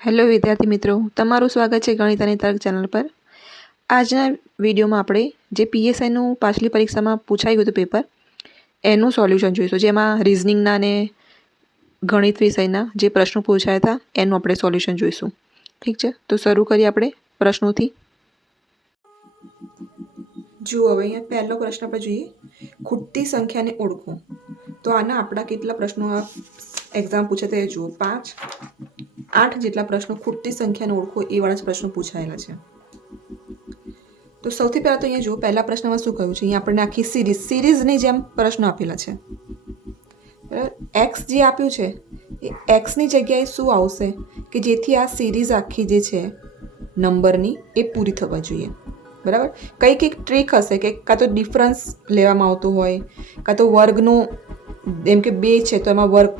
Hello વિદ્યાર્થી મિત્રો, તમારું સ્વાગત છે ગણિત અને તર્ક ચેનલ પર. આજના વિડીયોમાં આપણે જે પીએસઆઈનું પાછલી પરીક્ષામાં પૂછાયું હતું પેપર એનું સોલ્યુશન જોઈશું, જેમાં રિઝનિંગના અને ગણિત વિષયના જે પ્રશ્નો પૂછાયા હતા એનું આપણે સોલ્યુશન જોઈશું. ઠીક છે, તો શરૂ કરીએ આપણે પ્રશ્નોથી. જુઓ, હવે અહીંયા પહેલો પ્રશ્ન આપણે જોઈએ, ખૂટતી સંખ્યાને ઓળખો. તો આના આપણા કેટલા પ્રશ્નો એક્ઝામ પૂછાતા એ જુઓ. 8 જેટલા પ્રશ્નો ખૂટતી સંખ્યાને ઓળખો એ વાળા જ પ્રશ્નો પૂછાયેલા છે. તો સૌથી પહેલાં તો અહીંયા જુઓ, પહેલા પ્રશ્નમાં શું કહ્યું છે, અહીંયા આપણને આખી સિરીઝની જેમ પ્રશ્નો આપેલા છે. બરાબર, એક્સ જે આપ્યું છે એ એક્સની જગ્યાએ શું આવશે કે જેથી આ સિરીઝ આખી જે છે નંબરની એ પૂરી થવા જોઈએ. બરાબર, કંઈક ટ્રીક હશે કે કાં તો ડિફરન્સ લેવામાં આવતું હોય, કાં તો વર્ગનું, જેમ કે 2 છે તો એમાં વર્ગ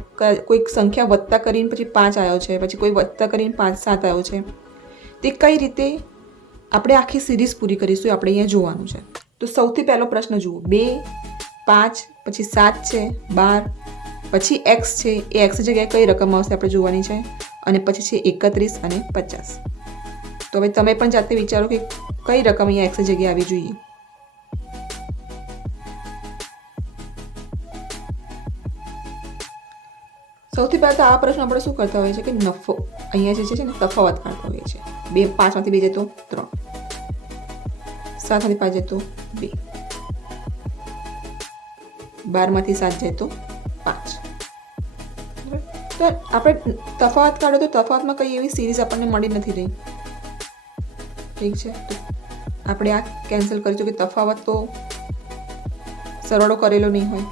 કોઈક સંખ્યા વત્તા કરીને પછી 5 આવ્યો છે, પછી કોઈ વત્તા કરીને 5, 7 આવ્યો છે. તે કઈ રીતે આપણે આખી સિરીઝ પૂરી કરીશું આપણે અહીંયા જોવાનું છે. તો સૌથી પહેલો પ્રશ્ન જુઓ, 2, 5, પછી 7 છે, 12, પછી એક્સ છે, એ એક્સ જગ્યાએ કઈ રકમ આવશે આપણે જોવાની છે, અને પછી છે 31 અને 50. તો હવે તમે પણ જાતે વિચારો કે કઈ રકમ અહીંયા એક્સ જગ્યાએ આવી જોઈએ. સૌથી પહેલાં તો આ પ્રશ્ન આપણે શું કરતા હોઈએ છીએ કે નફો અહીંયા જે છે ને તફાવત કાઢતા હોઈએ છીએ. 2, 5માંથી 2 જાય તો 3, 7માંથી 5 જાય તો 2, 12માંથી 7 જાય તો 5. તો આપણે તફાવત કાઢો તો તફાવતમાં કઈ એવી સિરીઝ આપણને મળી નથી રહી. ઠીક છે, તો આપણે આ કેન્સલ કરીશું કે તફાવત તો સરવાળો કરેલો નહીં હોય.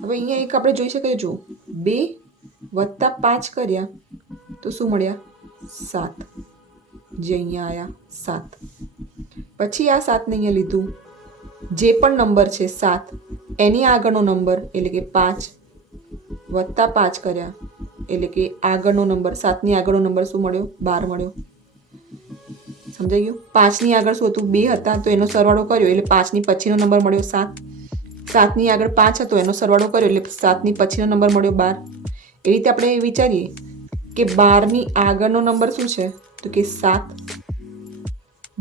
હવે અહીંયા એક આપણે જોઈ શકીએ, જો 2 + 5 કર્યા તો શું મળ્યા? 7. જે અહીંયા આવ્યા 7. પછી આ 7ને અહીંયા લીધું, જે પણ નંબર છે 7 એની આગળનો નંબર એટલે કે 5 + 5 કર્યા એટલે કે આગળનો નંબર 7ની આગળનો નંબર શું મળ્યો? 12 મળ્યો. સમજાઈ ગયું? 5ની આગળ શું હતું? 2 હતા તો એનો સરવાળો કર્યો એટલે 5ની પછીનો નંબર મળ્યો 7. 7ની આગળ 5 હતો એનો સરવાળો કર્યો એટલે 7ની પછીનો નંબર મળ્યો 12. એ રીતે આપણે વિચારીએ કે 12ની આગળનો નંબર શું છે તો કે 7.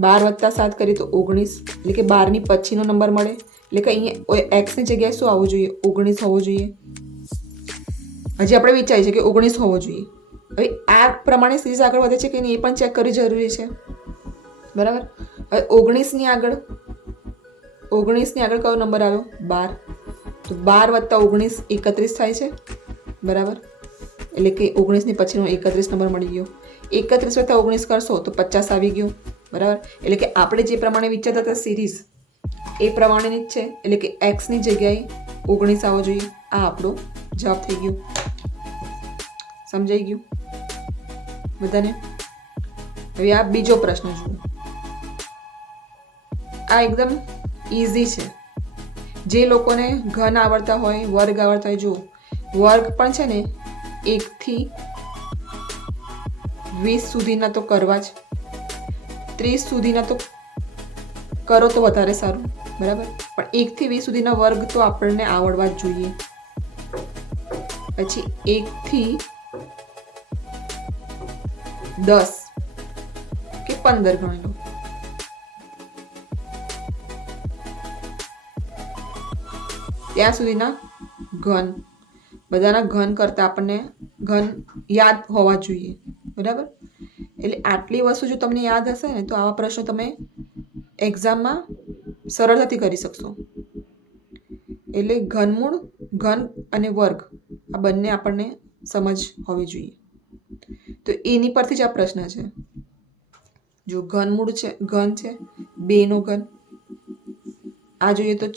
12 + 7 કરીએ તો 19 એટલે કે 12ની પછીનો નંબર મળે. એટલે કે અહીંયા એક્સની જગ્યાએ શું આવવું જોઈએ? 19 હોવો જોઈએ. હજી આપણે વિચારીએ છીએ કે 19 હોવો જોઈએ. હવે આ પ્રમાણે સિરીઝ આગળ વધે છે કે નહીં એ પણ ચેક કરવી જરૂરી છે. બરાબર, હવે 19ની આગળ કયો નંબર આવ્યો? 12. તો 12 + 19 31 થાય છે. બરાબર, એટલે કે 19ની પછીનો 31 નંબર મળી ગયો. 31 + 19 કરશો તો 50 આવી ગયો. બરાબર, એટલે કે આપણે જે પ્રમાણે વિચારતા હતા સિરીઝ એ પ્રમાણેની જ છે. એટલે કે એક્સની જગ્યાએ 19 આવવો જોઈએ. આ આપણો જવાબ થઈ ગયો. સમજાઈ ગયું બધાને? હવે આ બીજો પ્રશ્ન જુઓ. આ એકદમ ઇઝી છે. જે લોકોને ઘન આવડતા હોય, વર્ગ આવડતા હોય, જુઓ વર્ગ પણ છે ને 1 થી 20 સુધીના તો કરવા જ, 30 સુધીના તો કરો તો વધારે સારું. બરાબર, પણ 1 થી 20 સુધીના વર્ગ તો આપણને આવડવા જ જોઈએ. પછી 1 થી 10 કે 15 ગણી લો. ત્યાં સુધીના ઘન, બધાના ઘન કરતાં આપણને ઘન યાદ હોવા જોઈએ. બરાબર, એટલે આટલી વસ્તુ જો તમને યાદ હશે ને તો આવા પ્રશ્નો તમે એક્ઝામમાં સરળતાથી કરી શકશો. એટલે ઘનમૂળ, ઘન અને વર્ગ આ બંને આપણને સમજ હોવી જોઈએ. તો એની પરથી જ આ પ્રશ્ન છે. જો ઘનમૂળ છે, ઘન છે 2નો ઘન, આ જોઈએ તો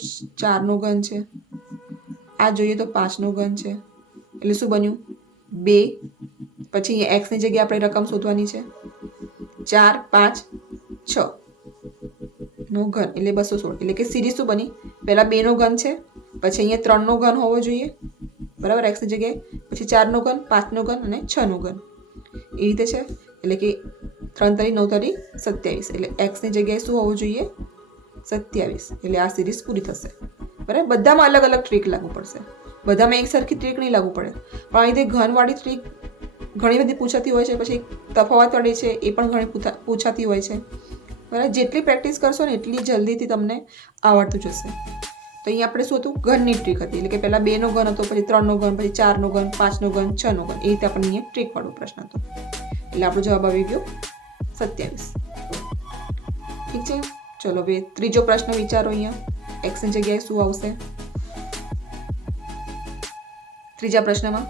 4નો ઘન છે, આ જોઈએ તો 5નો ઘન છે. એટલે શું બન્યું? 2. પછી એક્સની જગ્યાએ આપણે રકમ શોધવાની છે. 4, 5, 6 નો ઘન એટલે 216. એટલે કે સિરીઝ શું બની? પહેલા 2નો ઘન છે, પછી અહીંયા 3નો ઘન હોવો જોઈએ. બરાબર, એક્સની જગ્યાએ, પછી 4નો ઘન, 5નો ઘન અને 6નો ઘન. એ રીતે છે. એટલે કે 3 × 9 = 27. એટલે એક્સની જગ્યાએ શું હોવું જોઈએ? 27. એટલે આ સિરીઝ પૂરી થશે. બરાબર, બધામાં અલગ અલગ ટ્રીક લાગુ પડશે. બધામાં એક સરખી ટ્રીક નહીં લાગુ પડે, પણ આ રીતે ઘનવાળી ટ્રીક ઘણી બધી પૂછાતી હોય છે, પછી તફાવતવાળી છે એ પણ ઘણી પૂછાતી હોય છે, બરાબર. જેટલી પ્રેક્ટિસ કરશો ને એટલી જલ્દીથી તમને આવડતું જશે. તો અહીંયા આપણે શું હતું, ઘનની ટ્રીક હતી, એટલે કે પહેલાં 2નો ઘન હતો, પછી 3નો ઘન, પછી 4નો ઘન, 5નો ઘન, 6નો ઘન, એ રીતે આપણને અહીંયા ટ્રીકવાળો પ્રશ્ન હતો. એટલે આપણો જવાબ આવી ગયો 27. ઠીક છે. ચલો હવે ત્રીજો પ્રશ્ન વિચારો. અહીંયા એક્સની જગ્યાએ શું આવશે? ત્રીજા પ્રશ્નમાં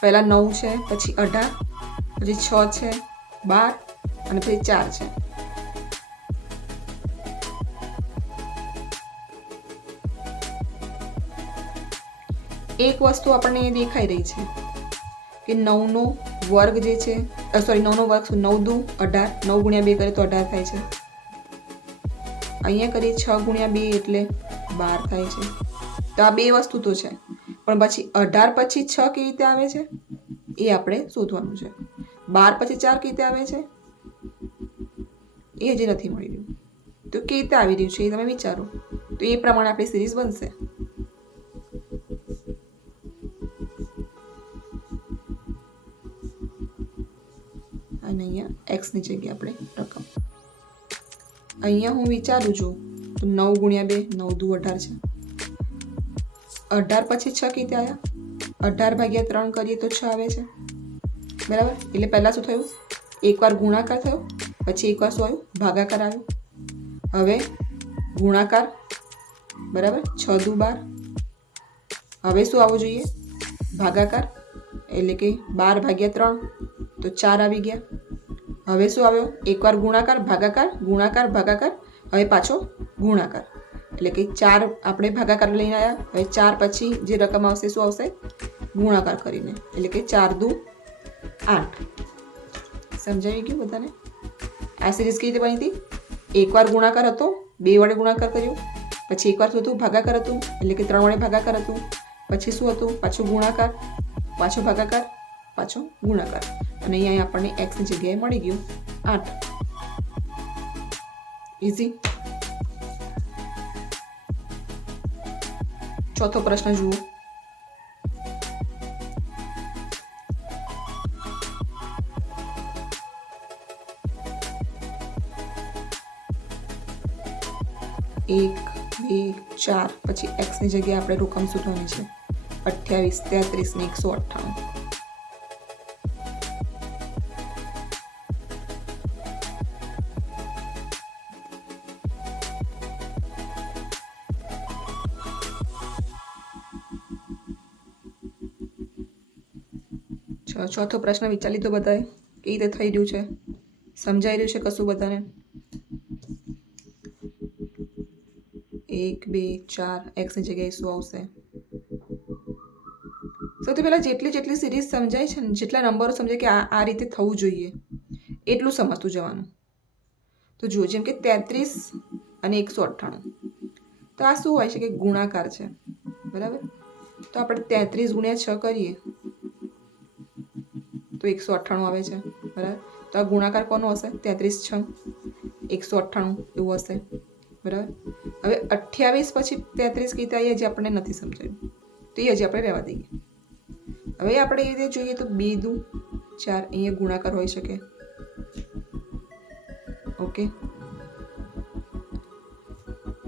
પહેલા 9 છે, પછી 18, પછી 6 છે, 12 અને પછી 4 છે. એક વસ્તુ આપણને એ દેખાઈ રહી છે કે 9નો વર્ગ જે છે, સોરી 9નો વર્ગ 9 દુ 18, 9 ગુણ્યા 2 કરે તો 18 થાય છે. અહીંયા કરીએ 6 ગુણ્યા 2 એટલે 12 થાય છે. તો આ બે વસ્તુ તો છે, પણ પછી 18 પછી 6 કેવી રીતે આવે છે એ આપણે શોધવાનું છે. 12 પછી 4 કેવી રીતે આવે છે એ હજી નથી મળી રહ્યું. તો કેવી રીતે આવી રહ્યું છે એ તમે વિચારો, તો એ પ્રમાણે આપણી સિરીઝ બનશે. અને અહીંયા એક્સની જગ્યાએ આપણે રકમ, અહીંયા હું વિચારું છું તો 9 ગુણ્યા 2 9 દુ 18 છે. 18 પછી 6 કેવી રીતે આવ્યા? 18 ભાગ્યા 3 કરીએ તો 6 આવે છે, બરાબર. એટલે પહેલાં શું થયું, એકવાર ગુણાકાર થયો, પછી એકવાર શું આવ્યું, ભાગાકાર આવ્યો. હવે ગુણાકાર, બરાબર, 6 દુ 12. હવે શું આવવું જોઈએ, ભાગાકાર, એટલે કે 12 ભાગ્યા 3 તો 4 આવી ગયા. હવે શું આવ્યો, એકવાર ગુણાકાર, ભાગાકાર, ગુણાકાર, ભાગાકાર, હવે પાછો ગુણાકાર, એટલે કે 4 આપણે ભાગાકાર લઈને આવ્યા. હવે 4 પછી જે રકમ આવશે શું આવશે, ગુણાકાર કરીને, એટલે કે 4 દુ 8. સમજાવી ગયું બધાને? આ સિરીઝ કેવી રીતે બની હતી, એકવાર ગુણાકાર હતો, 2 વડે ગુણાકાર કર્યો, પછી એકવાર શું હતું, ભાગાકાર હતું, એટલે કે 3 વડે ભાગાકાર હતું, પછી શું હતું, પાછું ગુણાકાર, પાછો ભાગાકાર, પાછો ગુણાકાર, અને અહીંયા આપણને એક્સની જગ્યાએ મળી ગયું 8. ઇઝી. ચોથો પ્રશ્ન જુઓ. એક, 2, 4 પછી એક્સની જગ્યાએ આપણે રકમ શોધવાની છે. 28, 33 ને 198. ચોથો પ્રશ્ન વિચારી લીધો બધાએ? કેવી રીતે થઈ રહ્યું છે, સમજાઈ રહ્યું છે કશું બધાને? 1, 2, 4 એક્સની જગ્યાએ શું આવશે? સૌથી પહેલાં જેટલી સિરીઝ સમજાય છે ને, જેટલા નંબરો સમજાય કે આ રીતે થવું જોઈએ એટલું સમજતું જવાનું. તો જુઓ, જેમ કે 33 અને 198, તો આ શું હોય છે કે ગુણાકાર છે, બરાબર. તો આપણે 33 ગુણ્યા 6 કરીએ તો 198 આવે છે, બરાબર. તો આ ગુણાકાર કોનો હશે, 33 6 198 એવું હશે, બરાબર. હવે 28 પછી 33 કીધા એ હજી આપણને નથી સમજાયું, તો એ હજી આપણે રહેવા દઈએ. હવે આપણે એ રીતે જોઈએ તો 2 દુ 4 અહીંયા ગુણાકાર હોઈ શકે, ઓકે.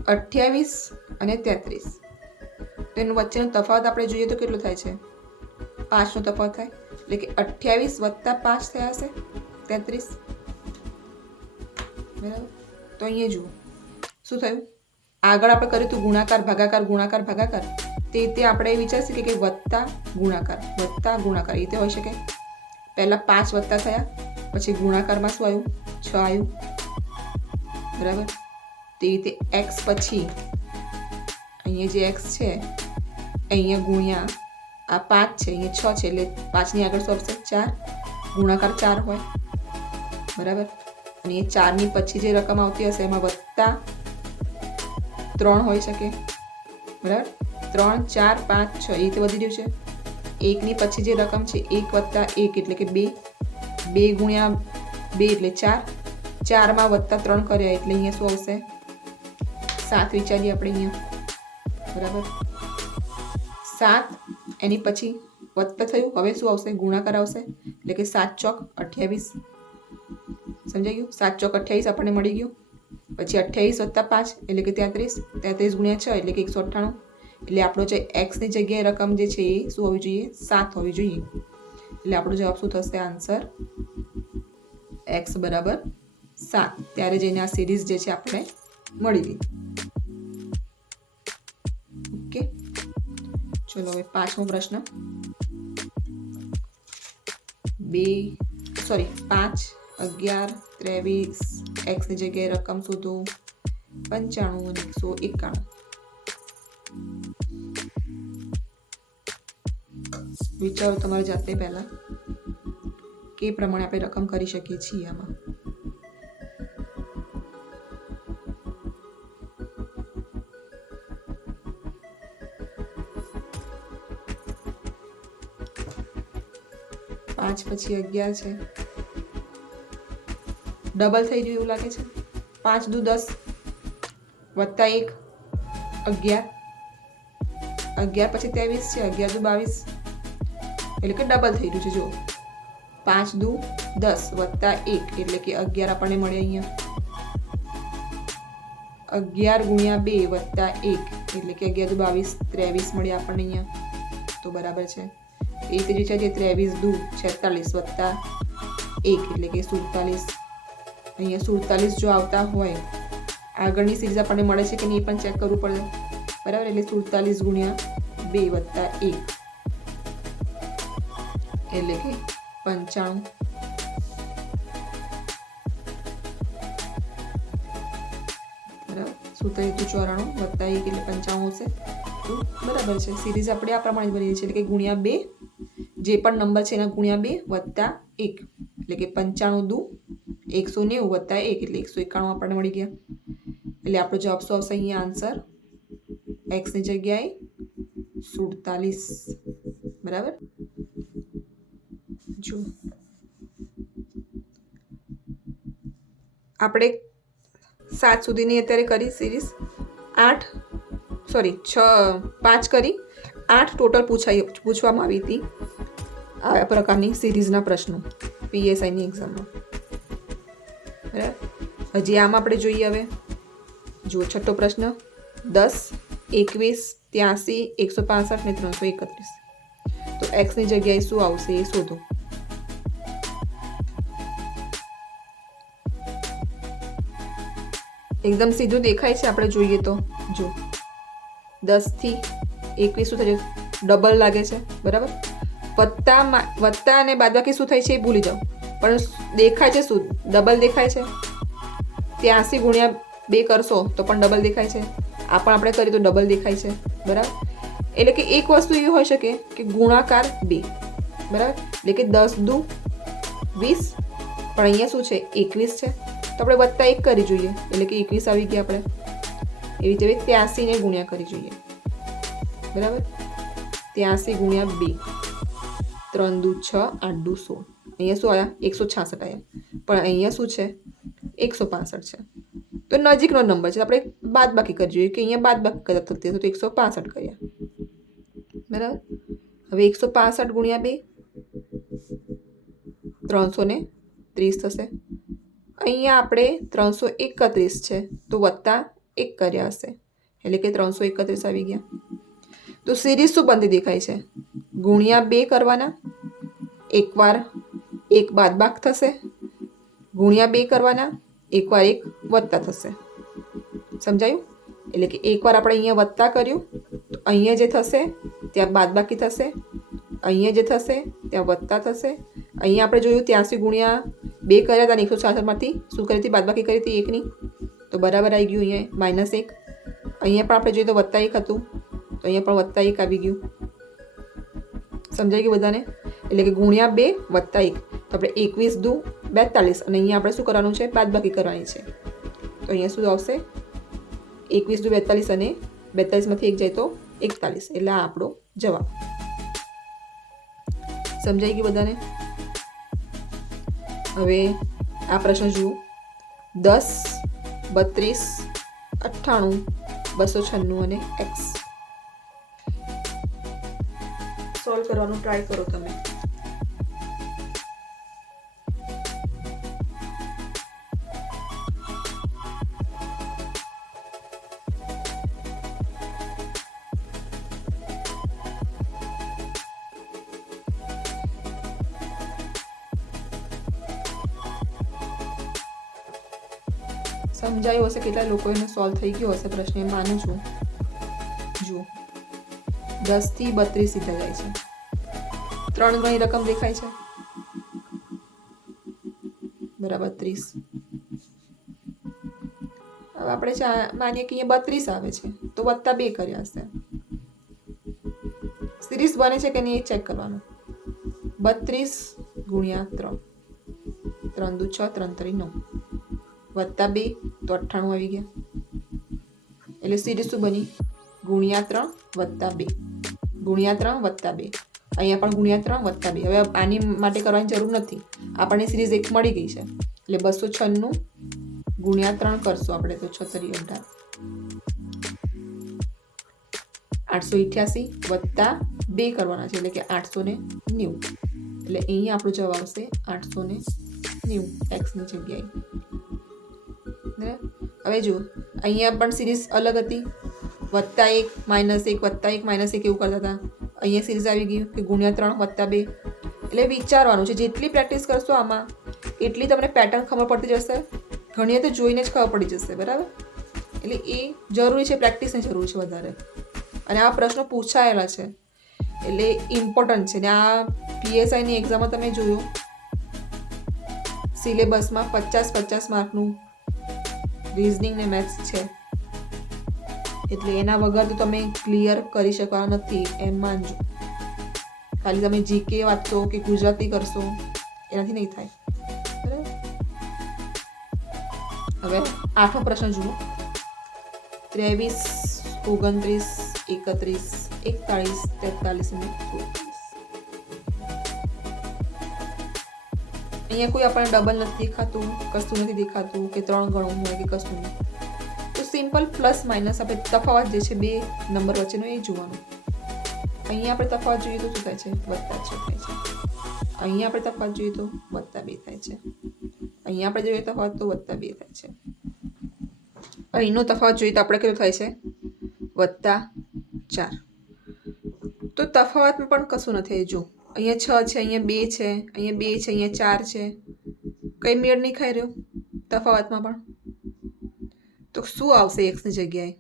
28 અને 33 તો એનું વચ્ચેનો તફાવત આપણે જોઈએ તો કેટલો થાય છે, 5નો તફાવત થાય, એટલે કે 28 વત્તા 5 થયા હશે 33, બરાબર. તો અહીંયા જુઓ શું થયું, આગળ આપણે કર્યું હતું ગુણાકાર ભાગાકાર, ગુણાકાર ભાગાકાર, તે રીતે આપણે વિચારશે કે વત્તા ગુણાકાર એ રીતે હોઈ શકે. પહેલાં 5 વત્તા થયા, પછી ગુણાકારમાં શું આવ્યું, 6 આવ્યું, બરાબર. તે રીતે એક્સ પછી અહીંયા જે એક્સ છે અહીંયા ગુણ્યા આ 5 છે, અહીંયા 6 છે, એટલે 5ની આગળ શું આવશે, 4, ગુણાકાર 4 હોય, બરાબર. અને એ 4ની પછી જે રકમ આવતી હશે એમાં વત્તા 3 હોઈ શકે, બરાબર. 3, 4, 5, 6 એ રીતે વધી રહ્યું છે. 1ની પછી જે રકમ છે 1 વત્તા 1 એટલે કે 2, 2 ગુણ્યા 2 એટલે 4, 4માં વત્તા 3 કર્યા એટલે અહીંયા શું આવશે, 7 વિચારીએ આપણે અહીંયા, બરાબર. 7 એની પછી વત્તા થયું, હવે શું આવશે? ગુણાકાર આવશે, એટલે કે 7 ચોક 28. સમજાઈ ગયું? 7 ચોક 28 આપણને મળી ગયું. પછી 28 વત્તા 5 એટલે કે 33. 33 ગુણ્યા 6 એટલે કે 198. એટલે આપણો જે એક્સની જગ્યાએ રકમ જે છે એ શું હોવી જોઈએ? 7 હોવી જોઈએ. એટલે આપણો જવાબ શું થશે? આન્સર એક્સ બરાબર 7. ત્યારે જઈને આ સિરીઝ જે છે આપણે મળી ગઈ. ઓકે, ચલો હવે 5મો પ્રશ્ન. 5, 11, 23, એક્સની જગ્યાએ રકમ શોધો 95 અને 191. વિચારો તમારે જાતે પહેલા કે પ્રમાણે આપણે રકમ કરી શકીએ છીએ. આમાં પાંચ પછી 11 છે, ડબલ થઈ ગયું એવું લાગે છે. 5 દુ 10 વત્તા 1 11, 11 પછી 23 છે, 11 દુ 22 એટલે કે ડબલ થઈ રહ્યું છે. જો 5 દુ 10 વત્તા 1 એટલે કે 11 આપણને મળે અહીંયા. 11 ગુણ્યા 2 વત્તા 1 એટલે કે 11 દુ 22, 23 મળે આપણને અહીંયા. તો બરાબર છે. એ જ રીતે જે 23 દુ 46 વત્તા 1 એટલે કે 47. અહીંયા 47 જો આવતા હોય, આગળની સિરીઝ આપણને મળે છે કે નહીં એ પણ ચેક કરવું પડે. બરાબર, એટલે 47 ગુણ્યા 2 વત્તા 1 એટલે કે 95. બરાબર, શું થયું? 94 વત્તા 1 એટલે 95 હશે. તો બરાબર છે. સિરીઝ આપણે આ પ્રમાણે બની છે, એટલે કે ગુણ્યા 2, જે પણ નંબર છે એના ગુણ્યા 2 વત્તા 1 એટલે કે 95 દુ 190 વત્તા 1 એટલે 191 આપણને મળી ગયા. એટલે આપણો જવાબ શું આવશે અહીંયા? આન્સર એક્સની જગ્યાએ 47. બરાબર. જો આપણે 7 સુધીની અત્યારે કરી સિરીઝ. 5 કરી 8 ટોટલ પૂછવામાં આવી હતી આ પ્રકારની સિરીઝના પ્રશ્નો PSIની એક્ઝામમાં. બરાબર. હજી આમ આપણે જોઈએ. હવે જુઓ છઠ્ઠો પ્રશ્ન. 10, 21, 83, 165 ને 331. તો એક્સની જગ્યાએ શું આવશે એ શોધો. એકદમ સીધું દેખાય છે. આપણે જોઈએ તો જો 10 થી 21 શું થશે? ડબલ લાગે છે. બરાબર. વત્તા અને બાદબાકી શું થાય છે એ ભૂલી જાઓ, પણ દેખાય છે શું? ડબલ દેખાય છે. 83 ગુણ્યા 2 કરશો તો પણ ડબલ દેખાય છે. આ પણ આપણે કરીએ તો ડબલ દેખાય છે. બરાબર. એટલે કે એક વસ્તુ એવી હોઈ શકે કે ગુણાકાર 2. બરાબર. એટલે કે 10 દુ 20, પણ અહીંયા શું છે? 21 છે. તો આપણે વત્તા 1 કરી જોઈએ, એટલે કે 21 આવી ગયા આપણે. એવી રીતે 83 ને ગુણ્યા કરી જોઈએ. બરાબર. 83 ગુણ્યા 2, 3 દુ 6, 8 દુ 16. અહીંયા શું આવ્યા? 166 આવ્યા. પણ અહીંયા શું છે? 165 છે. તો નજીકનો નંબર છે. આપણે બાદ બાકી કરી જોઈએ કે અહીંયા બાદ બાકી કરતા થતી તો 165 કર્યા. બરાબર. હવે 165 ગુણ્યા 2 330 થશે. અહીંયા આપણે 331 છે તો વત્તા 1 કર્યા હશે, એટલે કે 331 આવી ગયા. તો સિરીઝ શું બનતી દેખાય છે? ગુણ્યા 2 કરવાના, એકવાર 1 બાદબાક થશે, ગુણ્યા 2 કરવાના, એકવાર 1 વત્તા થશે. સમજાયું? એટલે કે એકવાર આપણે અહીંયા વત્તા કર્યું તો અહીંયા જે થશે ત્યાં બાદબાકી થશે, અહીંયા જે થશે ત્યાં વત્તા થશે. અહીંયા આપણે જોયું 83 ગુણ્યા 2 કર્યા હતા અને 166માંથી શું કરી હતી? બાદબાકી કરી હતી 1ની. તો બરાબર આવી ગયું અહીંયા -1. અહીંયા પણ આપણે જોઈએ તો વત્તા 1 હતું, તો અહીંયા પણ વત્તા 1 આવી ગયું. સમજાઈ ગયું બધાને? એટલે કે ગુણ્યા 2 વત્તા 1 તો આપણે 21 દુ 42 અને અહીંયા આપણે શું કરવાનું છે? બાદબાકી કરવાની છે. તો અહીંયા શું આવશે? 21 દુ 42 અને 42માંથી 1 જાય તો 41. એટલે આ આપણો જવાબ. સમજાઈ ગયું બધાને? હવે આ પ્રશ્ન જુઓ. 10, 32, 98, 296 અને x સોલ્વ કરવાનું ટ્રાય કરો તમે. સમજાયું હશે, કેટલા લોકોને સોલ્વ થઈ ગયો હશે પ્રશ્ન, માનું છું. જુઓ 10 થી 32 સીધા જાય છે. 3 ગણી રકમ દેખાય છે, બરાબર 30. હવે આપણે માનીએ કે અહીંયા 32 આવે છે તો વત્તા 2 કર્યા હશે. સિરીઝ બને છે કે નહીં એ ચેક કરવાનું. 32 ગુણ્યા 3, 3 દુ 6, 3 તરી 9, વત્તા 2 તો 98 આવી ગયા. એટલે સિરીઝ શું બની? ગુણ્યા 3 વત્તા 2, ગુણ્યા 3 વત્તા 2. અહીંયા પણ ગુણ્યા 3 વત્તા 2. હવે આની માટે કરવાની જરૂર નથી, આપણને સિરીઝ 1 મળી ગઈ છે. એટલે 296 ગુણ્યા 3 કરશું આપણે તો 6 તરી 18, 888 વત્તા 2 કરવાના છે એટલે કે 890. એટલે અહીંયા આપણો જવાબ આવશે 890 એક્સની જગ્યાએ. હવે જુઓ અહીંયા પણ સિરીઝ અલગ હતી, +1 -1 +1 -1 એવું કરતા હતા. અહીંયા સિરીઝ આવી ગયું કે ગુણ્યા 3 વત્તા 2. એટલે વિચારવાનું છે, જેટલી પ્રેક્ટિસ કરશો આમાં એટલી તમને પેટર્ન ખબર પડતી જશે. ઘણી તો જોઈને જ ખબર પડી જશે, બરાબર. એટલે એ જરૂરી છે, પ્રેક્ટિસની જરૂર છે વધારે. અને આ પ્રશ્નો પૂછાયેલા છે એટલે ઇમ્પોર્ટન્ટ છે. ને આ PSIની એક્ઝામમાં તમે જોયું સિલેબસમાં 50-50 માર્કનું રીઝનિંગ ને મેથ્સ છે, એટલે એના વગર તો તમે ક્લિયર કરી શકવાના નથી એમ માનજો. ખાલી તમે GK વાંચશો કે ગુજરાતી કરશો એનાથી નહીં થાય, બરાબર. હવે 8મો પ્રશ્ન જુઓ. 23, 29, 31, 41, 43 અને 44. અહીંયા કોઈ આપણને ડબલ નથી દેખાતું, કશું નથી દેખાતું કે 3 ગણું હોય કે કશું નહીં. તો સિમ્પલ પ્લસ માઇનસ આપણે તફાવત જે છે 2 નંબર વચ્ચેનો એ જોવાનું. અહીંયા આપણે તફાવત જોઈએ તો શું થાય છે? +6 થાય છે. અહીંયા આપણે તફાવત જોઈએ તો +2 થાય છે. અહીંયા આપણે જોઈએ તફાવત તો +2 થાય છે. અહીંનો તફાવત જોઈએ તો આપણે કેટલો થાય છે? +4. તો તફાવતમાં પણ કશું નથી. જો અહીંયા 6 છે, અહીંયા 2 છે, અહીંયા 2 છે, અહીંયા 4 છે. કઈ મેળ નહીં ખાઈ રહ્યો તફાવતમાં પણ. તો શું આવશે એક્સની જગ્યાએ?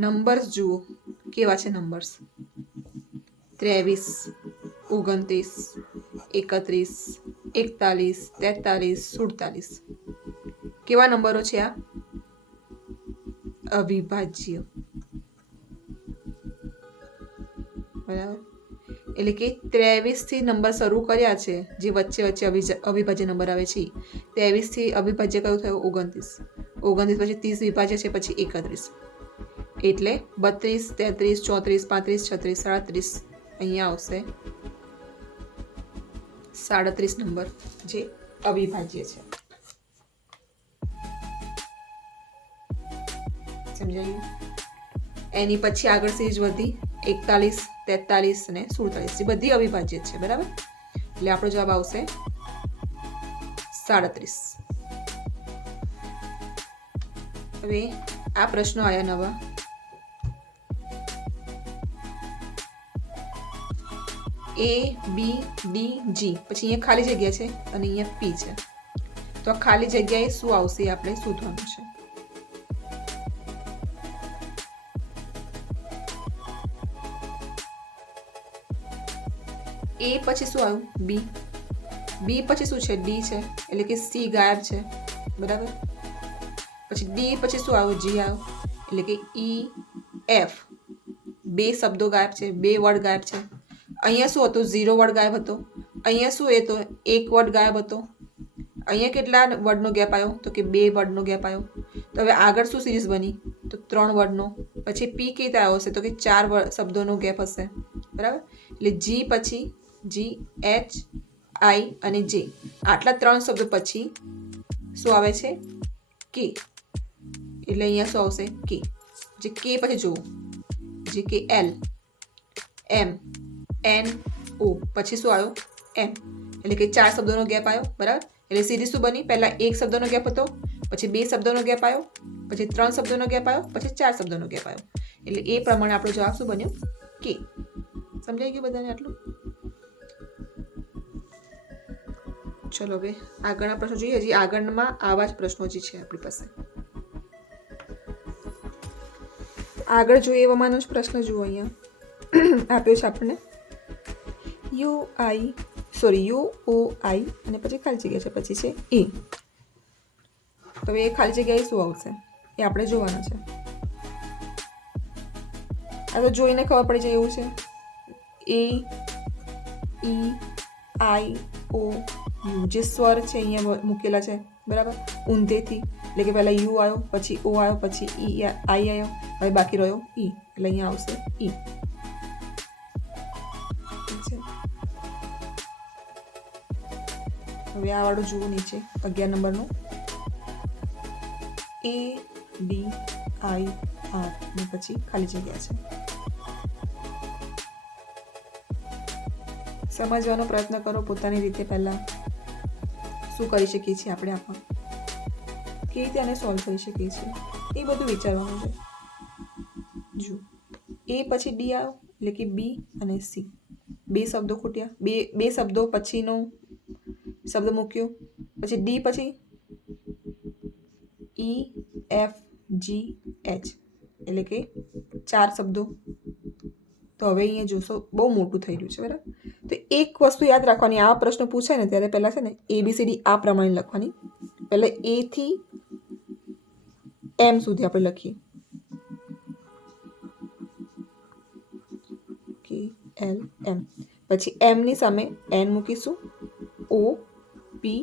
નંબર્સ જુઓ કેવા છે નંબર્સ. 23, 29, 31, 41, 43, 47. કેવા નંબરો છે આ? અવિભાજ્ય, બરાબર. એટલે કે 23 થી નંબર શરૂ કર્યા છે, જે વચ્ચે વચ્ચે અવિભાજ્ય નંબર આવે છે. 23 થી અવિભાજ્ય કયું થયું? 29. 29 પછી 30 વિભાજ્ય છે, પછી 31. એટલે 32, 33, 34, 35, 36, 37. અહીંયા આવશે 37 નંબર જે અવિભાજ્ય છે. સમજાયું? એની પછી આગળ સિરીઝ વધી 41, 43 અને 47. એ બધી અવિભાજ્ય છે, બરાબર. એટલે આપણો જવાબ આવશે 37. હવે આ પ્રશ્નો આયા નવા. A, B, D, G. પછી અહીંયા ખાલી જગ્યા છે અને અહીંયા P છે. તો આ ખાલી જગ્યાએ શું આવશે એ આપણે શોધવાનું છે. A પછી શું આવ્યું? B. B પછી શું છે? D છે, એટલે કે C ગાયબ છે, બરાબર. પછી D પછી શું આવ્યું? G આવ્યું, એટલે કે E, F. 2 શબ્દો ગાયબ છે, 2 વર્ડ ગાયબ છે. અહીંયા શું હતું? 0 વર્ડ ગાયબ હતો. અહીંયા શું એ તો 1 વર્ડ ગાયબ હતો. અહીંયા કેટલા વર્ડનો ગેપ આવ્યો? તો કે 2 વર્ડનો ગેપ આવ્યો. તો હવે આગળ શું સિરીઝ બની? તો 3 વર્ડનો. પછી P કઈ રીતે આવ્યો હશે? તો કે 4 શબ્દોનો ગેપ હશે, બરાબર. એટલે G પછી G, H, I અને J. આટલા 3 શબ્દો પછી શું આવે છે? કે, એટલે અહીંયા શું આવશે? કે. જે કે પછી જુઓ, જે કે એલ, એમ, એન, ઓ, પછી શું આવ્યો? એમ. એટલે કે 4 શબ્દોનો ગેપ આવ્યો, બરાબર? એટલે સીધી શું બની? પહેલા 1 શબ્દોનો ગેપ હતો, પછી 2 શબ્દોનો ગેપ આવ્યો, પછી 3 શબ્દોનો ગેપ આવ્યો, પછી 4 શબ્દોનો ગેપ આવ્યો. એટલે એ પ્રમાણે આપણો જવાબ શું બન્યો? કે. સમજાઈ ગયું બધાને આટલું? ચલો હવે આગળના પ્રશ્નો જોઈએ. હજી આગળમાં આવા જ પ્રશ્નો જે છે આપણી પાસે. આગળ જોઈએ એવામાં જ પ્રશ્ન જુઓ. અહીંયા આપ્યો છે આપણને યુ ઓ આઈ અને પછી ખાલી જગ્યા છે, પછી છે એ. તો એ ખાલી જગ્યાએ શું આવશે એ આપણે જોવાનું છે. આ તો જોઈને ખબર પડી જાય એવું છે. એ, ઈ, આઈ, ઓ, યુ જે સ્વર છે અહીંયા મૂકેલા છે, બરાબર? ઊંધેથી, એટલે કે પહેલા યુ આવ્યો, પછી ઓ આવ્યો, પછી ઈ આઈ આવ્યો, હવે બાકી રહ્યો ઈ, એટલે અહીંયા આવશે ઈ. હવે આ વાળું જુઓ નીચે 11 નંબરનું. એ ડી આઈ આર ને પછી ખાલી જગ્યા છે. સમજવાનો પ્રયત્ન કરો પોતાની રીતે. પહેલા શું કરી શકીએ છીએ આપણે, આમાં કેવી રીતે આને સોલ્વ કરી શકીએ છીએ એ બધું વિચારવાનું છે. જો એ પછી ડી આવ્યો, એટલે કે બી અને સી, 2 શબ્દો ખૂટ્યા, બે શબ્દો પછીનો શબ્દ મૂક્યો, પછી ડી પછી ઈ એફ જી એચ, એટલે કે 4 શબ્દો. તો હવે અહીંયા જોશો બહુ મોટું થઈ રહ્યું છે, બરાબર? તો એક વસ્તુ યાદ રાખવાની, આવા પ્રશ્નો પૂછાય ને ત્યારે પહેલાં છે ને ABCD આ પ્રમાણે લખવાની. પહેલાં એ થી એમ સુધી આપણે લખીએ, કે એલ એમ, પછી એમની સામે એન મૂકીશું, ઓ પી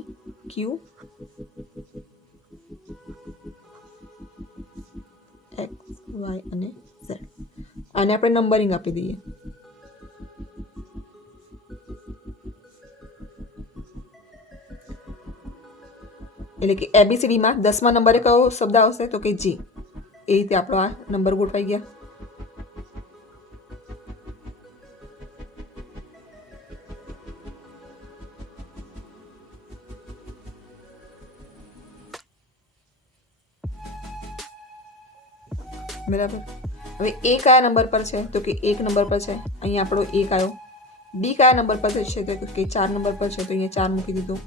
ક્યુ એક્સ વાય અને ઝેડ. આને આપણે નંબરિંગ આપી દઈએ. એટલે કે ABCDમાં 10મા નંબરે કયો શબ્દ આવશે? તો કે જી. એ રીતે આપણો આ નંબર ગોઠવાઈ ગયા. બરાબર. હવે એ કયા નંબર પર છે? તો કે 1 નંબર પર છે, અહીંયા આપણો 1 આવ્યો. ડી કયા નંબર પર છે? તો કે 4 નંબર પર છે, તો અહીંયા 4 મૂકી દીધો.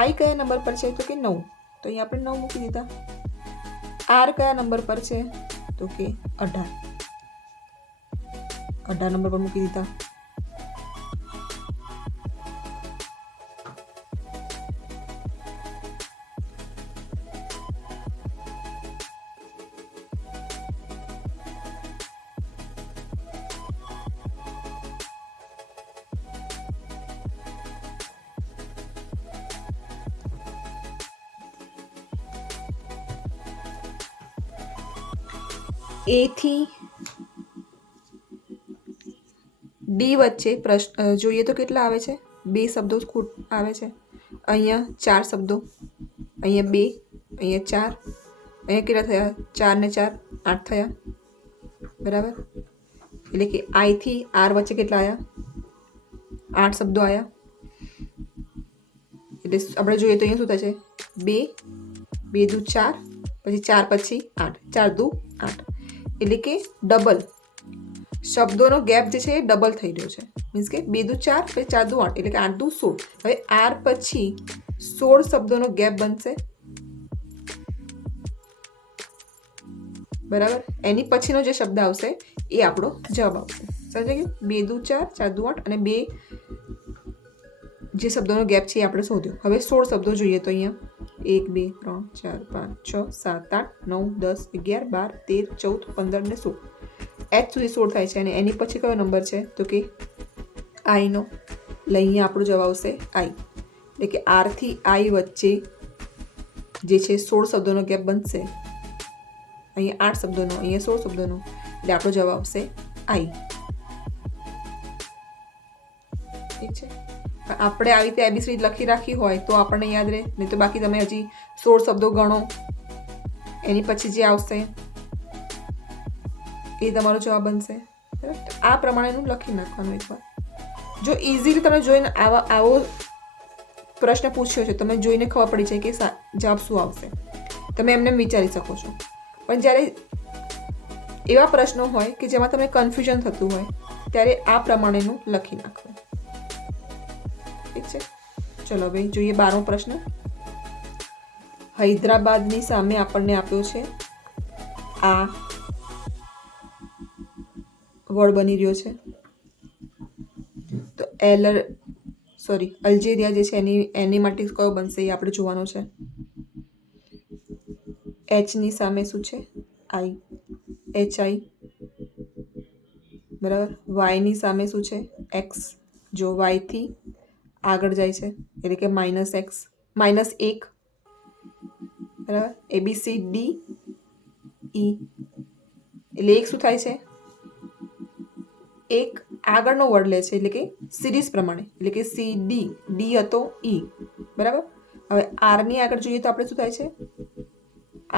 આઈ કયા નંબર પર છે? તો કે 9, તો અહીંયા આપણે 9 મૂકી દીધા. આર કયા નંબર પર છે? તો કે 18 નંબર પર મૂકી દીધા. એ થી ડી વચ્ચે પ્રશ્ન જોઈએ તો કેટલા આવે છે? 2 શબ્દો આવે છે. અહીંયા 4 શબ્દો, અહીંયા 2, અહીંયા 4, અહીંયા કેટલા થયા? 4 ને 4 8 થયા, બરાબર? એટલે કે આઈ થી આર વચ્ચે કેટલા આવ્યા? 8 શબ્દો આવ્યા. એટલે આપણે જોઈએ તો અહીંયા શું થાય છે? 2 દુ 4, પછી 4 પછી 8, 4 દુ 8, એટલે કે ડબલ શબ્દોનો ગેપ જે છે એ ડબલ થઈ રહ્યો છે. મીન્સ કે 2 દુ 4, પછી 4 દુ 8, એટલે કે 8 દુ 16. હવે આર પછી 16 શબ્દોનો ગેપ બનશે, બરાબર? એની પછીનો જે શબ્દ આવશે એ આપણો જવાબ આવશે. સમજાઈ ગયું? 2 દુ 4, 4 દુ 8 અને 2 જે શબ્દોનો ગેપ છે એ આપણે શોધ્યો. હવે 16 શબ્દો જોઈએ તો અહીંયા 1 2 3 4 5 6 7 8 9 10 11 12 13 14 15 ને 16, એચ સુધી 16 થાય છે. અને એની પછી કયો નંબર છે? તો કે આઈનો. એટલે અહીંયા આપણો જવાબ આવશે આઈ. એટલે કે આર થી આઈ વચ્ચે જે છે 16 શબ્દોનો ગેપ બનશે. અહીંયા 8 શબ્દોનો, અહીંયા 16 શબ્દોનો, એટલે આપણો જવાબ આવશે આઈ. ઠીક છે? આપણે આવી રીતે ABCD લખી રાખી હોય તો આપણને યાદ રહે, નહીં તો બાકી તમે હજી 16 શબ્દો ગણો, એની પછી જે આવશે એ તમારો જવાબ બનશે. બરાબર, આ પ્રમાણેનું લખી નાખવાનું એકવાર. જો ઇઝીલી તમે જોઈને આવો પ્રશ્ન પૂછ્યો છે, તમે જોઈને ખબર પડી જાય કે જવાબ શું આવશે, તમે એમને વિચારી શકો છો. પણ જ્યારે એવા પ્રશ્નો હોય કે જેમાં તમને કન્ફ્યુઝન થતું હોય ત્યારે આ પ્રમાણેનું લખી નાખવું. ઠીક છે, ચલો ભાઈ જોઈએ 12મો પ્રશ્ન. હૈદરાબાદની સામે આપણને આપ્યો છે આ વર્ડ બની રહ્યો છે. તો અલ્જેરિયા જે છે એની માટે કયો બનશે એ આપણે જોવાનો છે. એચની સામે શું છે? આઈ, HI. બરાબર, વાયની સામે શું છે? એક્સ. જો વાયથી આગળ જાય છે એટલે કે -x, -1. બરાબર, ABCDE એટલે એક શું થાય છે? એક આગળનો વર્ડ લે છે એટલે કે સિરીઝ પ્રમાણે, એટલે કે CD, D હતો E. બરાબર, હવે આરની આગળ જોઈએ તો આપણે શું થાય છે?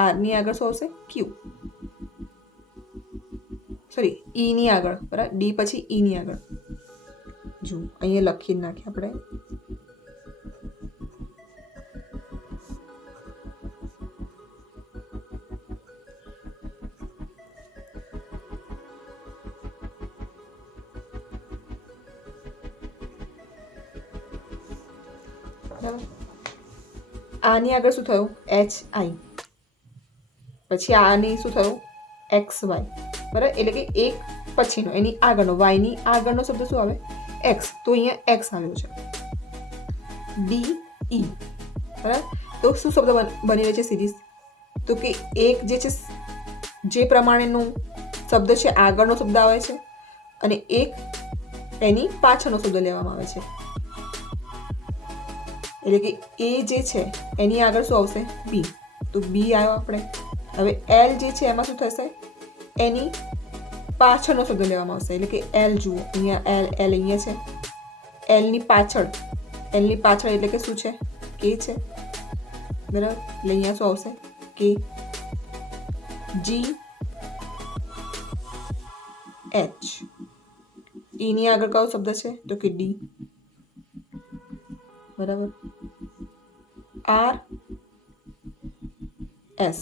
આરની આગળ શું આવશે? Q. સોરી, E ની આગળ. બરાબર, D પછી E ની આગળ. જો અહીંયા લખી નાખીએ આપણે. આની આગળ શું થયું? HI. પછી આની શું થયું? XY. બરાબર, એટલે કે એક પછીનો, એની આગળનો, વાયની આગળનો શબ્દ શું આવે? X. તો અહીંયા X આવ્યો છે. DE. બરાબર, તો શું શબ્દ બની રહ્યો છે? સિરીઝ. તો કે એક જે છે જે પ્રમાણેનું શબ્દ છે આગળનો શબ્દ આવે છે અને એક એની પાછળનો શબ્દ લેવામાં આવે છે. એટલે કે એ જે છે એની આગળ શું આવશે? B. તો B આવ્યો આપણે. હવે L જે છે એમાં શું થશે? એની પાછળનો શબ્દ લેવામાં આવશે. એટલે કે L જુઓ, અહીંયા L અહીંયા છે. Lની પાછળ એટલે કે શું છે? K છે. બરાબર, એટલે અહીંયા શું આવશે? K. G H. એની આગળ કયો શબ્દ છે? તો કે D. બરાબર, R S.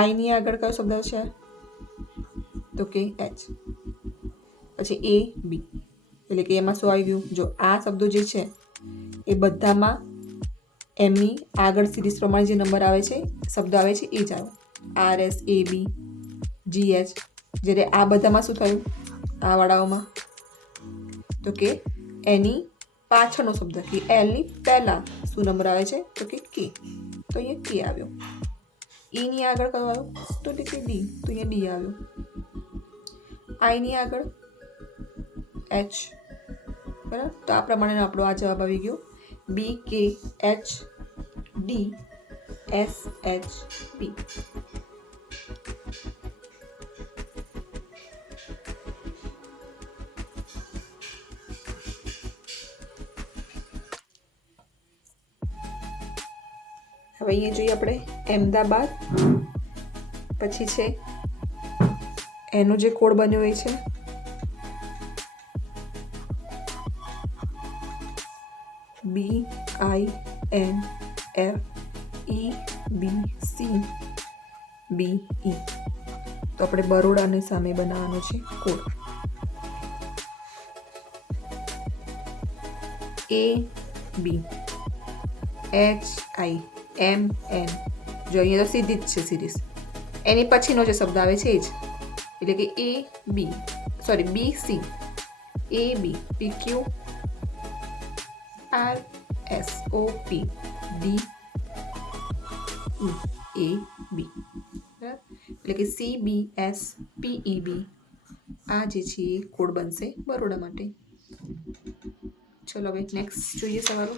I ની આગળ કયો શબ્દ છે? તો કે H. પછી A B, એટલે કે એમાં શું આવી ગયું? જો આ શબ્દો જે છે એ બધામાં એમની આગળ સિરીઝ પ્રમાણે જે નંબર આવે છે, શબ્દ આવે છે એ જ આવે. RS AB GH. જ્યારે આ બધામાં શું થયું? આ વાળાઓમાં તો કે એની પાછળનો શબ્દ, કે Lની પહેલા શું નંબર આવે છે? તો કે K. તો અહીંયા K આવ્યો. E ની આગળ કયો આવ્યો? તો કે D. તો અહીંયા D આવ્યો. I ની આગળ H. બરાબર, તો આ પ્રમાણેનો આપણો આ જવાબ આવી ગયો. BKHDSHP. હવે અહીંયા જોઈએ આપણે અહેમદાબાદ. પછી છે એનો જે કોડ બન્યો હોય છે BINFEBCE. તો આપણે બરોડાની સામે બનાવવાનો છે કોડ. AB HI MN. જો અહીંયા તો સીધી જ છે સિરીઝ. એની પછીનો જે શબ્દ આવે છે એ જ, એટલે કે BC AB PQ RSOP DEAB. એટલે કે CBSPEB. આ જે છે એ કોડ બનશે બરોડા માટે. ચલો હવે નેક્સ્ટ જોઈએ સવારો.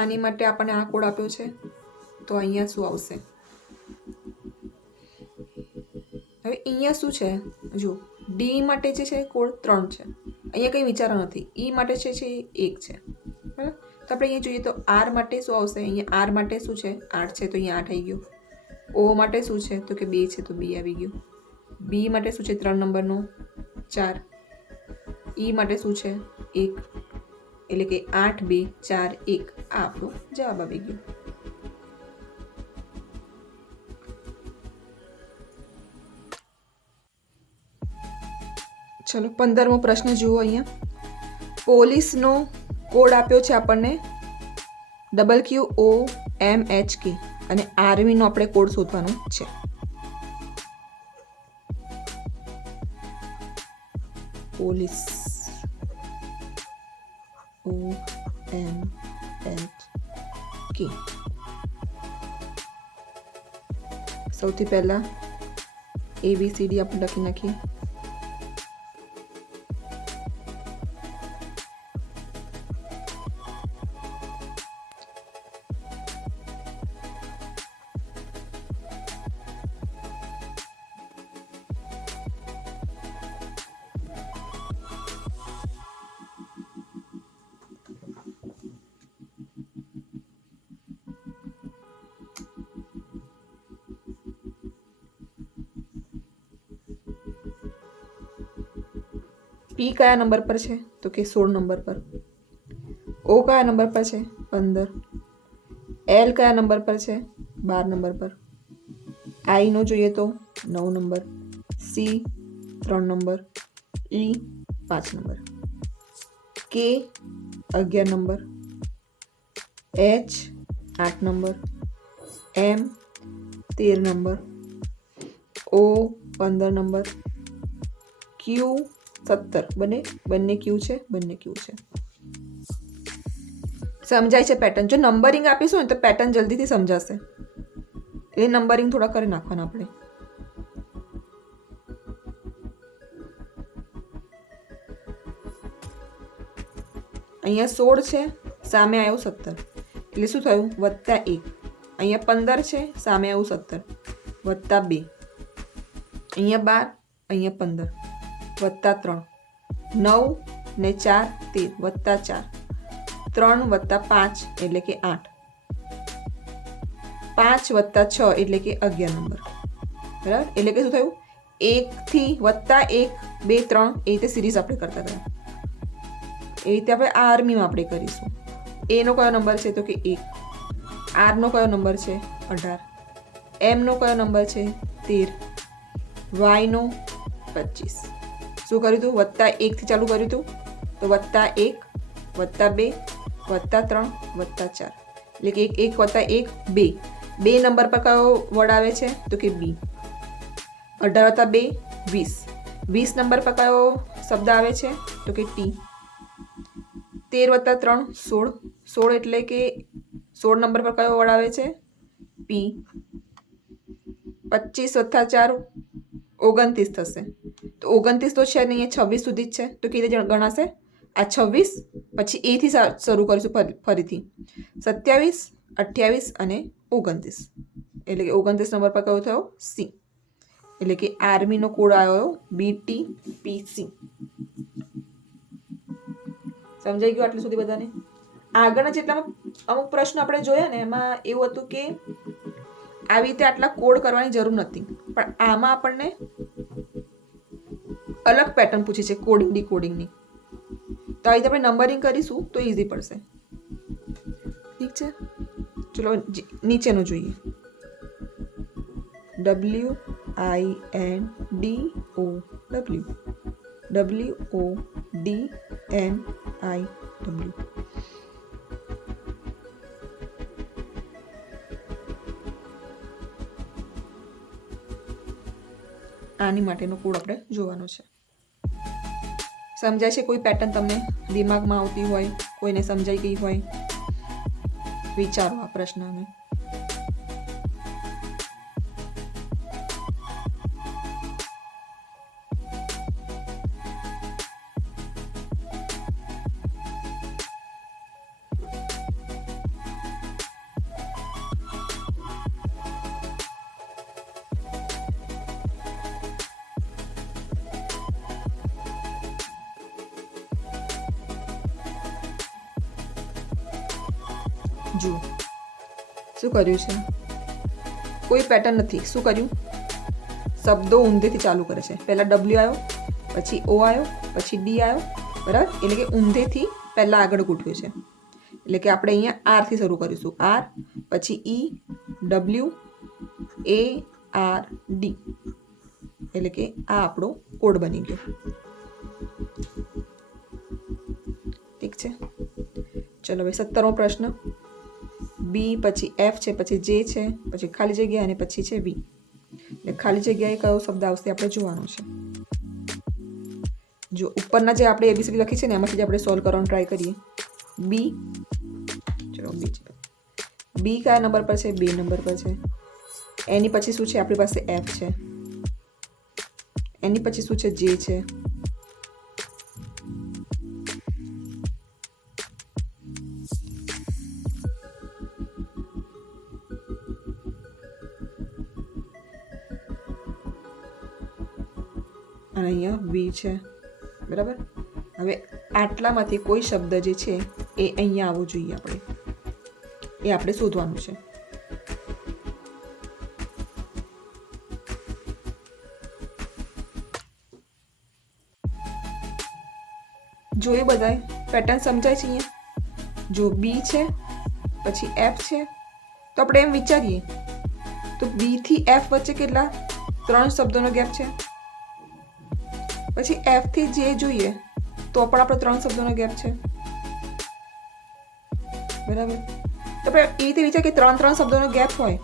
આની માટે આપણને આ કોડ આપ્યો છે, તો અહીંયા શું આવશે? હવે અહીંયા શું છે? જો ડી માટે જે છે કોડ 3 છે, અહીંયા કંઈ વિચારો નથી. ઈ માટે છે 1 છે, બરાબર. તો આપણે અહીંયા જોઈએ તો આર માટે શું આવશે? અહીંયા આર માટે શું છે? 8 છે, તો અહીંયા 8 આવી ગયું. ઓ માટે શું છે? તો કે 2 છે, તો 2 આવી ગયું. બી માટે શું છે? 3 નંબરનું 4. ઈ માટે શું છે? 1. એટલે કે 8 2 4 1 આ આપણો જવાબ આવી ગયો. ચલો 15મો પ્રશ્ન જુઓ. અહીંયા પોલીસનો કોડ આપ્યો છે આપણને WQOMHK અને આર્મીનો આપણે કોડ શોધવાનો છે. Police OMHK. સૌથી પહેલા ABCD આપણે લખી નાખીએ. પી કયા નંબર પર છે? તો કે 16 નંબર પર. ઓ કયા નંબર પર છે? 15. એલ કયા નંબર પર છે? 12 નંબર પર. આઈનો જોઈએ તો 9 number. C 3 number. E 5 number. K 11 number. H 8 number. M 13 number. O 15 number. Q 17. બંને ક્યુ છે, બંને ક્યુ છે. સમજાય છે પેટર્ન? જો નંબરિંગ આપીશું ને તો પેટર્ન જલ્દીથી સમજાશે. એ નંબરિંગ થોડા કરી નાખવાના આપણે. અહીંયા 16 છે, સામે આવ્યું 17, એટલે શું થયું? +1. અહીંયા 15 છે, સામે આવ્યું 17, +2. અહીંયા 12, અહીંયા 15, +3. 9 ને 4 13, +4. 3 + 5 એટલે કે 8. 5 + 6 એટલે કે 11 નંબર. બરાબર? એટલે કે શું થયું? 1 થી +1 2 3 એ રીતે સિરીઝ આપણે કરતા હતા. એ રીતે આપણે આર્મીમાં આપણે કરીશું. એનો કયો નંબર છે? તો કે 1. આરનો કયો નંબર છે? 18. એમનો કયો નંબર છે? 13. વાયનો 25. શું કર્યું હતું? +1 થી ચાલુ કર્યું હતું, તો +1 +2 +3 +4 એટલે કે 1 + 1 2. 2 નંબર પર કયો વર્ડ આવે છે? તો કે બી. 18 + 2 20. 20 નંબર પર કયો શબ્દ આવે છે? તો કે ટી. 13 + 3 16. 16 એટલે કે 16 નંબર પર કયો વર્ડ આવે છે? પી. 25 + 4 29 થશે. તો 29 તો છે ને, અહીંયા 26 સુધી જ છે, તો કેવી રીતે ગણાશે? આ 26 પછી એ થી શરૂ કરીશું ફરીથી. 27 28 અને 29 એટલે કે 29 નંબર પર કયો થયો? સી. એટલે કે આર્મીનો કોડ આવ્યો BTPC. સમજાઈ ગયું આટલું સુધી બધાને? આગળના જેટલા અમુક પ્રશ્નો આપણે જોયા ને, એમાં એવું હતું કે આવી રીતે આટલા કોડ કરવાની જરૂર નથી, પણ આમાં આપણને અલગ પેટર્ન પૂછી છે કોડિંગ ડીકોડિંગની. તો આવી રીતે આપણે નંબરિંગ કરીશું તો ઇઝી પડશે. ઠીક છે, ચલો નીચેનું જોઈએ. WINDOW. આની માટેનો કોડ આપણે જોવાનો છે. સમજાય છે? કોઈ પેટર્ન તમને દિમાગમાં આવતી હોય, કોઈને સમજાઈ ગઈ હોય, વિચારો આ પ્રશ્નને. જુઓ શું કર્યું છે, કોઈ પેટર્ન નથી. શું કર્યું, શબ્દો ઊંધેથી ચાલુ કરે છે. પહેલાં ડબલ્યુ આવ્યો, પછી ઓ આવ્યો, પછી ડી આવ્યો, બરાબર. એટલે કે ઊંધેથી પહેલાં આગળ ગોઠવ્યું છે. એટલે કે આપણે અહીંયા આરથી શરૂ કરીશું. આર, પછી ઈ, ડબલ્યુ, એ, આર, ડી. એટલે કે આ આપણો કોડ બની ગયો. ઠીક છે. ચલો હવે 17મો પ્રશ્ન. બી, પછી એફ છે, પછી જે છે, પછી ખાલી જગ્યા અને પછી છે વી. એટલે ખાલી જગ્યાએ કયો શબ્દ આવશે આપણે જોવાનું છે. જો ઉપરના જે આપણે એબીસીડી લખી છે ને એમાંથી જ આપણે સોલ્વ કરવાનો ટ્રાય કરીએ. બી, ચલો બી કયા નંબર પર છે? 2 નંબર પર છે. એની પછી શું છે? આપણી પાસે એફ છે. એની પછી શું છે? જે છે. અને અહીંયા વી છે, બરાબર. હવે આટલામાંથી કોઈ શબ્દ જે છે એ અહીંયા આવવો જોઈએ. આપણે શોધવાનું છે. જો એ બધાય પેટર્ન સમજાય છે અહીંયા. જો બી છે, પછી એફ છે, તો આપણે એમ વિચારીએ તો બી થી એફ વચ્ચે કેટલા? 3 શબ્દોનો ગેપ છે. પછી એફ થી જે જોઈએ તો પણ આપણે 3 શબ્દોનો ગેપ છે, બરાબર. તો આપણે એ રીતે વિચાર કે 3 શબ્દોનો ગેપ હોય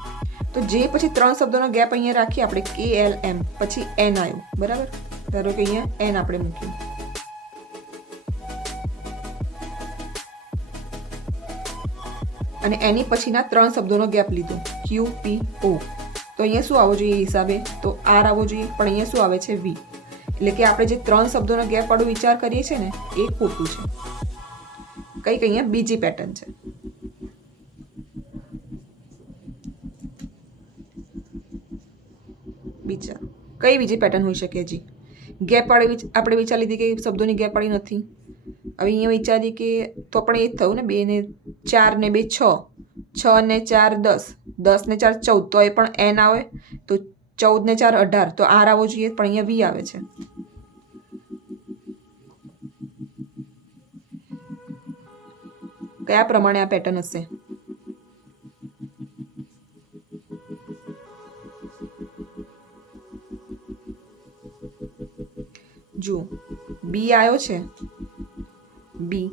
તો જે પછી 3 શબ્દોનો ગેપ અહીંયા રાખીએ આપણે, કે એલ એમ, પછી એન આવ્યું, બરાબર. ધારો કે અહીંયા એન આપણે મૂક્યું. અને એની પછીના 3 શબ્દોનો ગેપ લીધો, ક્યુ, પી, ઓ. તો અહીંયા શું આવવો જોઈએ હિસાબે? તો આર આવવો જોઈએ, પણ અહીંયા શું આવે છે? વી. એટલે કે આપણે જે 3 શબ્દોનો ગેપ વાળો વિચાર કરીએ છીએ ને એ ખોટું છે. કંઈક અહીંયા બીજી પેટર્ન છે. કઈ બીજી પેટર્ન હોઈ શકે? હજી ગેપ વાળી આપણે વિચાર લીધી કે શબ્દોની ગેપ વાળી નથી. હવે અહીંયા વિચારીએ કે તો પણ એ જ થયું ને, 2 ને 4 ને 2 6, 6 ને 4 10, 10 ને 4 14, તો એ પણ એન આવે. તો 14 ને 4 18, તો આર આવવો જોઈએ, પણ અહીંયા વી આવે છે. કયા પ્રમાણે આ પેટર્ન હશે? જુઓ બી આવ્યો છે. બી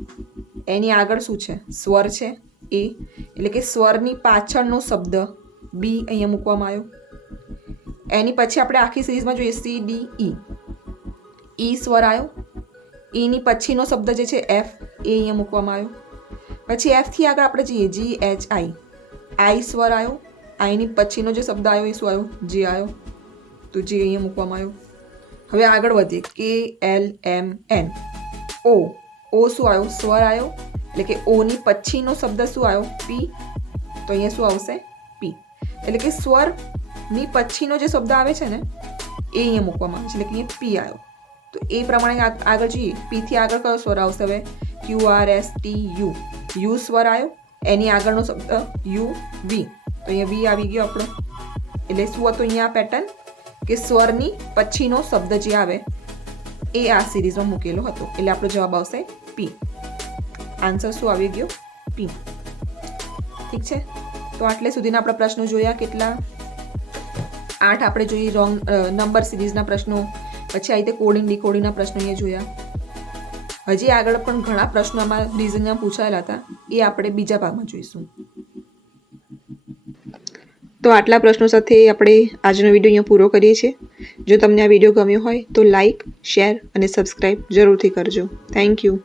એની આગળ શું છે? સ્વર છે, એ. એટલે કે સ્વરની પાછળનો શબ્દ બી અહીંયા મૂકવામાં આવ્યો. એની પછી આપણે આખી સિરીઝમાં જોઈએ સી, ડી, ઈ. ઈ સ્વર આવ્યો. ઈની પછીનો શબ્દ જે છે એફ, એ અહીંયા મૂકવામાં આવ્યો. પછી એફથી આગળ આપણે જઈએ જી, એચ, આઈ. આઈ સ્વર આવ્યો. આઈની પછીનો જે શબ્દ આવ્યો એ શું આવ્યો? જે આવ્યો. તો જે અહીંયા મૂકવામાં આવ્યો. હવે આગળ વધીએ, કે એલ એમ એન. ઓ, ઓ શું આવ્યો? સ્વર આવ્યો. એટલે કે ઓની પછીનો શબ્દ શું આવ્યો? પી. તો અહીંયા શું આવશે? પી. એટલે કે સ્વરની પછીનો જે શબ્દ આવે છે ને એ અહીંયા મૂકવામાં આવે છે. એટલે કે અહીંયા પી આવ્યો. તો એ પ્રમાણે આગળ જઈએ. પીથી આગળ કયો સ્વર આવશે? હવે Q, R, S, T, U. U સ્વર આવ્યો. એની આગળનો શબ્દ યુ, વી. તો અહીંયા વી આવી ગયો આપણો. એટલે શું હતું અહીંયા પેટર્ન? કે સ્વરની પછીનો શબ્દ જે આવે એ આ સિરીઝમાં મૂકેલો હતો. એટલે આપણો જવાબ આવશે પી. આન્સર શું આવી ગયો? પી. ઠીક છે. તો આટલે સુધીના આપણા પ્રશ્નો જોયા. કેટલા? 8 આપણે જોઈએ રોંગ નંબર સિરીઝના પ્રશ્નો. પછી આ રીતે કોડિંગ ડીકોડિંગના પ્રશ્નો અહીંયા જોયા. હજી આગળ પણ ઘણા પ્રશ્નો આમાં રિઝનિંગમાં પૂછાયેલા હતા, એ આપણે બીજા ભાગમાં જોઈશું. તો આટલા પ્રશ્નો સાથે આપણે આજનો વિડીયો અહીંયા પૂરો કરીએ છીએ. જો તમને આ વિડીયો ગમ્યો હોય તો લાઈક, શેર અને સબસ્ક્રાઈબ જરૂરથી કરજો. Thank you.